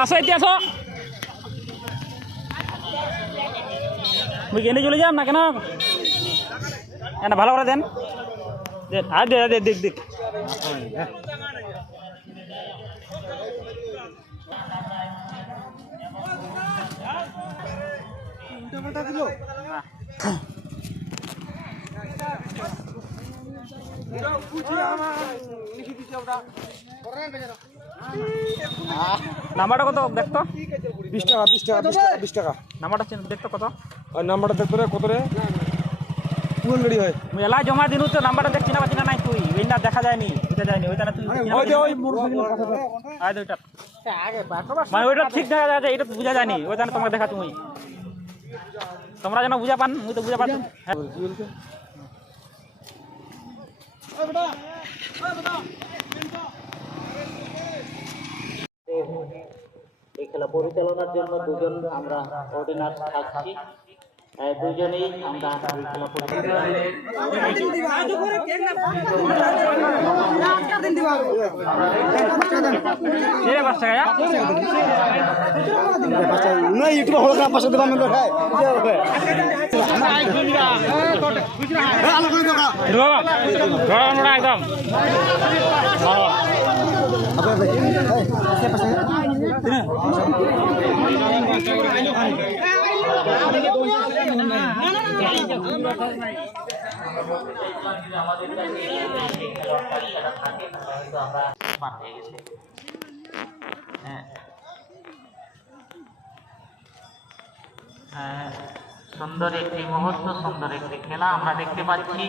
আসো এতে আসো মুই এনে চলে যাম না কেন না ভালো করে দেন দেন আর দে দে দেখ দেখ নাম্বারটা কত দেখতো 20 টাকা 20 টাকা 20 টাকা 20 টাকা নাম্বারটা দেখতো কত আর নাম্বারটা দেখতো রে কত রে কোন গাড়ি হয় মুই এলা জমা দিনু তো নাম্বারটা দেখছি না পাচ্ছি না নাই তুই ওইটা দেখা যায়নি বুঝা যায়নি ওইটা তুই ওই যে ওই মোটরসাইকেল পাশে আয় দুইটা আগে মানে ওইটা ঠিক দেখা যায় এটা তো বুঝা যায়নি ওইটা তোমাকে দেখা তুমি তোমরা যেন বুঝা পান মুই তো বুঝা পাচ্ছি হ্যাঁ এই খেলা পরিচালনার জন্য দুজন আমরা অর্ডিনার থাকছি দুজনেই আমরা খেলা একদম সুন্দর একটি মুহূর্ত, সুন্দর একটি খেলা আমরা দেখতে পাচ্ছি।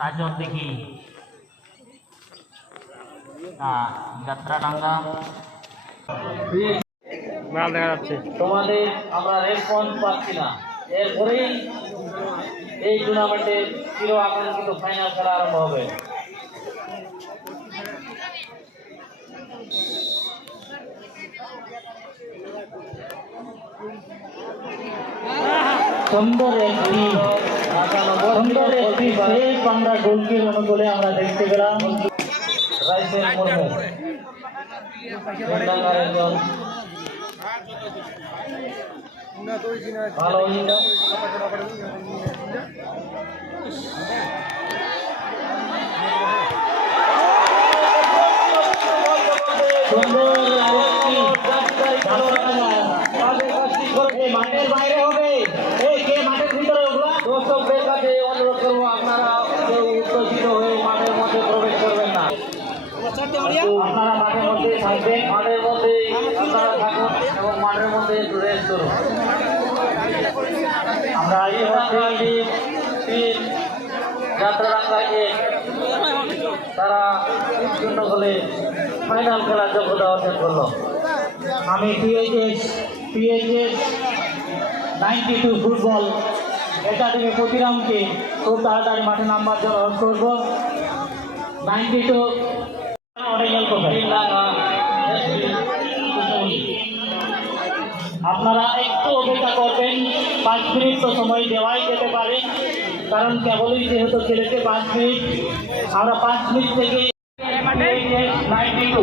রাজন দেখি যাত্রাডাঙ্গা মাল দেখা যাচ্ছে তোমাদের আমরা রেসপন্স পাচ্ছি না। এরপরেই এই টুর্নামেন্টের চির আকাঙ্ক্ষিত ফাইনাল খেলা আরম্ভ হবে। সুন্দর একটি সেফ আমরা গোলকির অনুকূলে আমরা দেখতে পেলাম। রাইসেল মুর্মু একজন ভালো মাঠের বাইরে হবে, কে মাঠের ভিতরে দর্শকদের কাছে অনুরোধ করবো আপনারা কেউ উত্তেজিত হয়ে মাঠের মধ্যে প্রবেশ করবেন না। আপনারা মাঠের মধ্যে থাকবেন, মাঠের মধ্যে আপনারা থাকুন এবং মাঠের মধ্যে একটু রেস্ট করুন। আমরা এই হচ্ছে যাত্রাডাঙ্গাকে তারা 3-0 গোলে ফাইনাল খেলার যোগ্যতা অর্জন করলো। আমি পিএইচএস 92 ফুটবল একাডেমি প্রতিরামকে খুব তাড়াতাড়ি মাঠে নামবার জন্য অনুরোধ করবো। 92 আপনারা একটু অপেক্ষা করবেন, 5 মিনিট তো সময় দেওয়াই যেতে পারে, কারণ কেবলই যেহেতু খেলেছে 5 মিনিট, আমরা 5 মিনিট থেকে 92